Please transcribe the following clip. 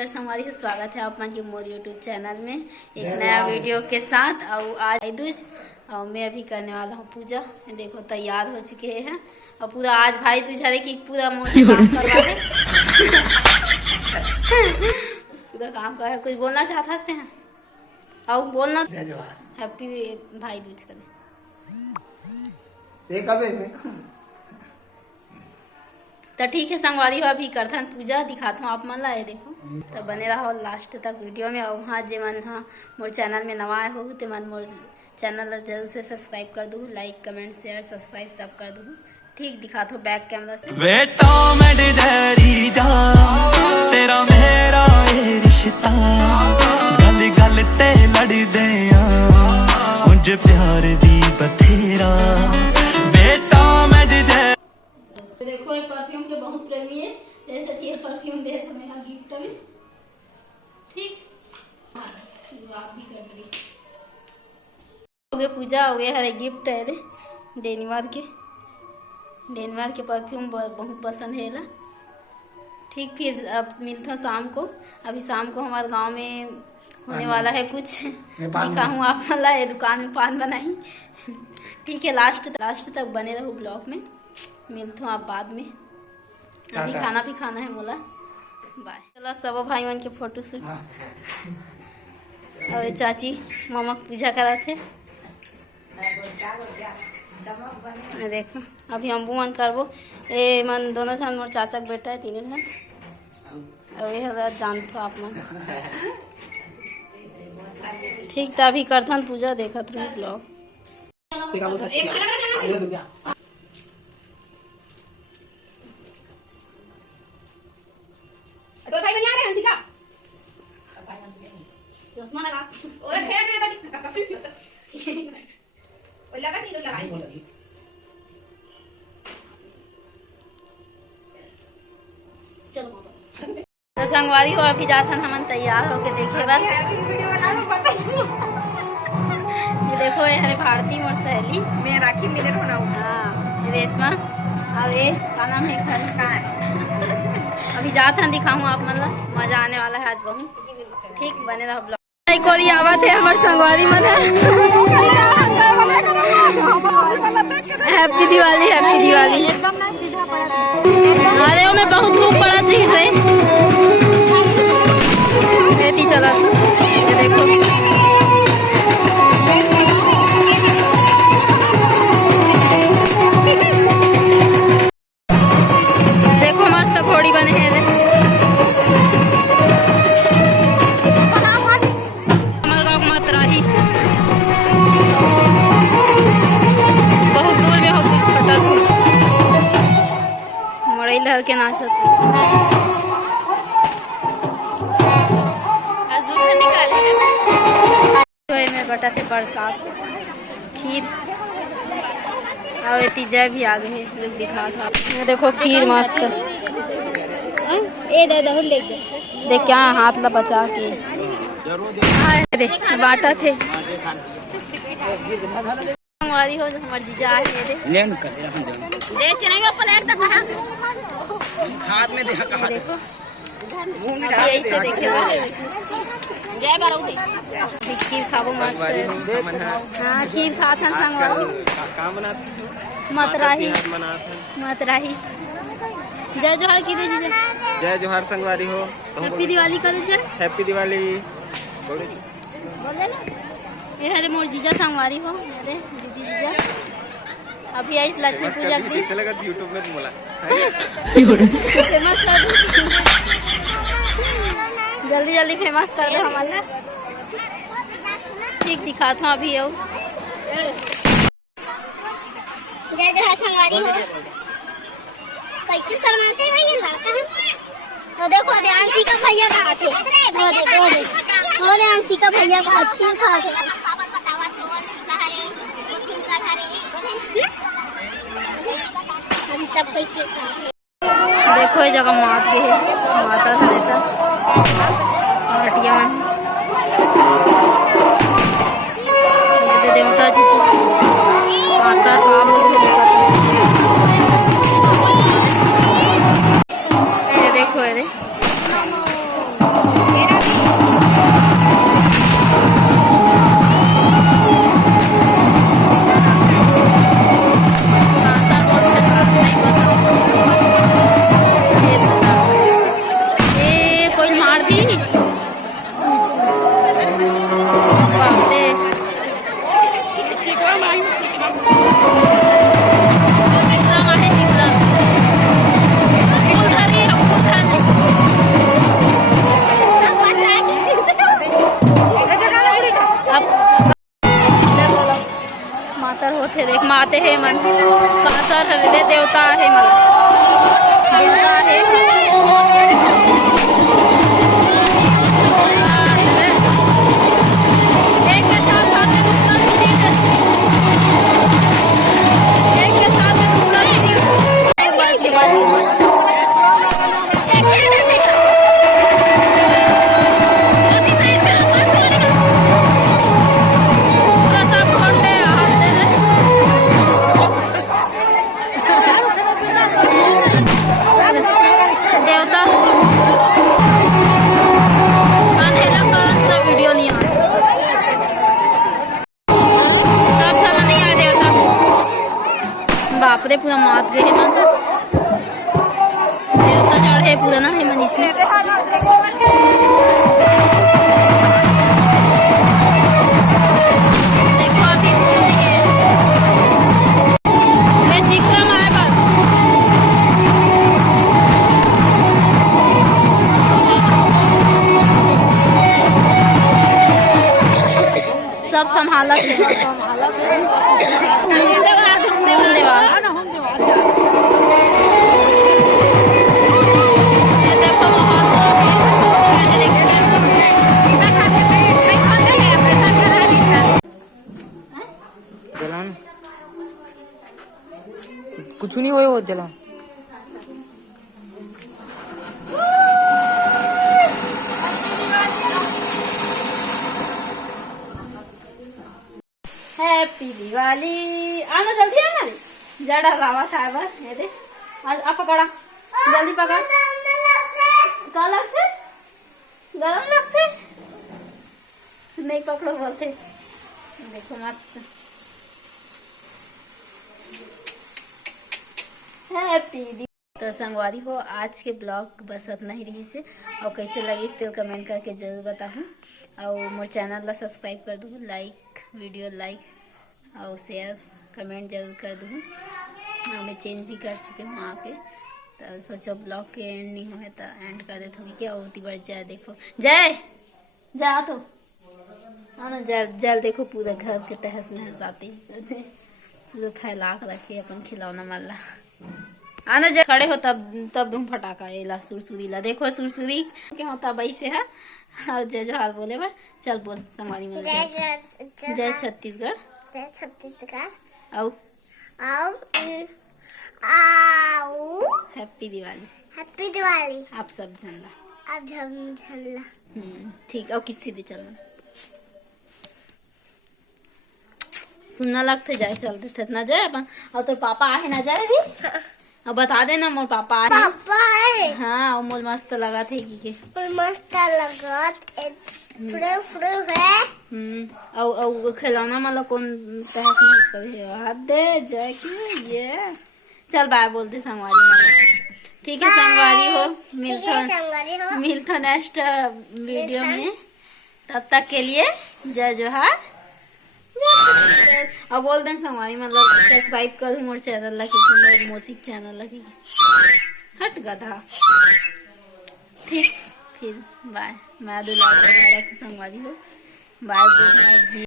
नमस्कार संगवारी हो, स्वागत है आप मन के मोर यूट्यूब चैनल में एक नया वीडियो के साथ। और आज दूज और मैं अभी करने वाला हूँ पूजा। देखो तैयार हो चुके हैं और पूरा आज भाई दूज है कि पूरा मोर से काम करवा दे पूरा काम कर। कुछ बोलना चाहते हैं और बोलना हैप्पी भाई दूज का तो ठीक है संगवारी हो, अभी करथन पूजा दिखाता हूँ आप मन ला। देखो तो बने रहो लास्ट तक वीडियो में। और वहाँ जे मन हाँ मोर चैनल में नवा आए हो तो मन मोर चैनल जरूर से सब्सक्राइब कर दूँ, लाइक कमेंट शेयर सब्सक्राइब सब कर दूँ। ठीक दिखाता हूँ बैक कैमरा से। बेटा मैं डैडी जा तेरा मेरा ये रिश्ता गल गल ते लड़दे मुझे प्यार भी बथेरा बेटा मैं देखो ये परफ्यूम के बहुत प्रेमी है, जैसे तेल परफ्यूम दे तो मेरा गिफ्ट में। ठीक आप भी कर रही हो गए पूजा हो गया। हरे गिफ्ट है रे डेनमार्क के परफ्यूम बहुत पसंद है ला। ठीक फिर अब मिलता हूँ शाम को। अभी शाम को हमारे गांव में होने वाला है कुछ, दिखाऊँ आप मला। ये दुकान में पान बनाई। ठीक है लास्ट तक बने रहो ब्लॉग में। मिलता हूँ आप बाद में। अभी खाना भी खाना है मोला। बाय। चलो सब भाई मन के फोटो शूट। और चाची मामा पूजा करा थे। देखो अभी हम मन करबो। ए मन दोनों जन मोर चाचा के बेटा है, तीनों जन। और ये जानते हो आप मन। ठीक तो अभी करथन पूजा, देखा तुम ब्लॉग। तो भाई बनिया रे हंसी का चश्मा लगा ओए फेर दे ओ लगा दी तो लगाई। चलो तो संगवारी हो, अभी जाथन हमन तैयार होके देखे बार। ये देखो ये है भारती मोर सहेली। मैं राखी मिलर होना हूं। हां ये रेशमा। और ये का नाम है घर। अभी जाथन दिखाऊं आप मतलब मजा आने वाला है आज बहुत। ठीक बने रहो ब्लॉग। कोरी आवत है हमर संगवारी मन। Happy Diwali happy Diwali. एकदम ना सीधा पड़ा। अरे ओ मैं बहुत धूप पड़ा थी से एती चला। ये देखो देखो मस्त घोड़ी बने हैं। हमारे गाँव मत रही बहुत दूर में हो मड़ई लहर के नाचत। में बटा थे बरसात खीर और तीजा भी आ गए लोग दिखा था। ये देखो खीर मस्त। ए दे दे ले देख क्या हाथ ला बचा के बाटा थे। संगवारी हो हमार जीजा है दे लेन कर दे चने में प्लेट तक हाथ में देखा कहां देखो यही से देखे जय बाराउदी खीर खाबो मस्त। हां खीर खात हन संगवारी का बनात मत राही। जय जोहार की दे जीजा। जय जोहार संगवारी हो। हैप्पी दिवाली कर दे। हैप्पी दिवाली बोल दे ना। ये है मोर जीजा संगवारी हो मेरे दीदी जीजा। अभी आई लक्ष्मी पूजा की चलेगा यूट्यूब में बोला फेमस कर दो। जल्दी जल्दी फेमस कर दो हमारे। ठीक दिखाता हूँ अभी। जय जोहार संगवारी हो। कैसे शर्माते हैं भाई ये लड़का है। तो देखो ध्यानसी का भैया कहाँ थे। वो ध्यानसी का भैया का अच्छी था। हम सब कैसे देखो ये जगह मात के है माता सरिता हटिया देवता जी आशा काम ये देखो ये कासर होते देख माते है मन कासर हरे देवता है मन देवता है एक के साथ साथ में दूसरा एक के साथ में दूसरा देवता वीडियो नहीं आता सब चला नहीं आया देवता बाप रे पूरा मात गए मन देवता चढ़े पूरा ना है मन इसने देखो अभी फोन है मैं चिकन आया बात सब संभाला जलन कुछ नहीं हुआ वो जलन हैप्पी दिवाली आना जल्दी आना जड़ा बाबा था बस ये दे आ पकड़ा जल्दी पकड़ क्या लगते गरम लगते नहीं पकड़ो बोलते देखो मस्त हैप्पी तो संगवारी हो आज के ब्लॉग बस इतना ही रही से और कैसे लगी इस तिल कमेंट करके जरूर बताऊँ और मोर चैनल ला सब्सक्राइब कर दूँ लाइक वीडियो लाइक और शेयर कमेंट जरूर कर दूँ मैं चेंज भी कर चुकी हूँ आके तो सोचो ब्लॉग के एंड नहीं हुए तो एंड कर देते हूँ क्या होती बार जय देखो जय जा तो हाँ ना जल देखो पूरा घर के तहस नहस आती पूरा फैला कर रखी अपन खिलौना माला आना जब खड़े हो तब धूम फटाका एला सुरसुरीला देखो सुरसुरी क्या होता बई से है और जय जोहार बोले बार चल बोल संगवारी में जय छत्तीसगढ़ आओ हैप्पी दिवाली आप सब झंडा ठीक और किसी दे चलना सुनना लगते जाए चलते थे ना जाए अपन और तो पापा आए ना जाए भी अब बता देना मोर पापा आए हाँ और मोर मस्त लगा थे कि मस्त लगा है और खिलौना मतलब कौन तहस हाथ दे जाए क्यों ये चल बाय बोलते संगवारी ठीक है संगवारी हो मिलता नेक्स्ट वीडियो में तब तक के लिए जय जोहार अब बोल दें संगवारी मतलब सब्सक्राइब कर मोर चैनल लगी म्यूजिक चैनल लगी हट गधा ठीक फिर बाय मैं संगवारी हो बाय गुड नाइट जी।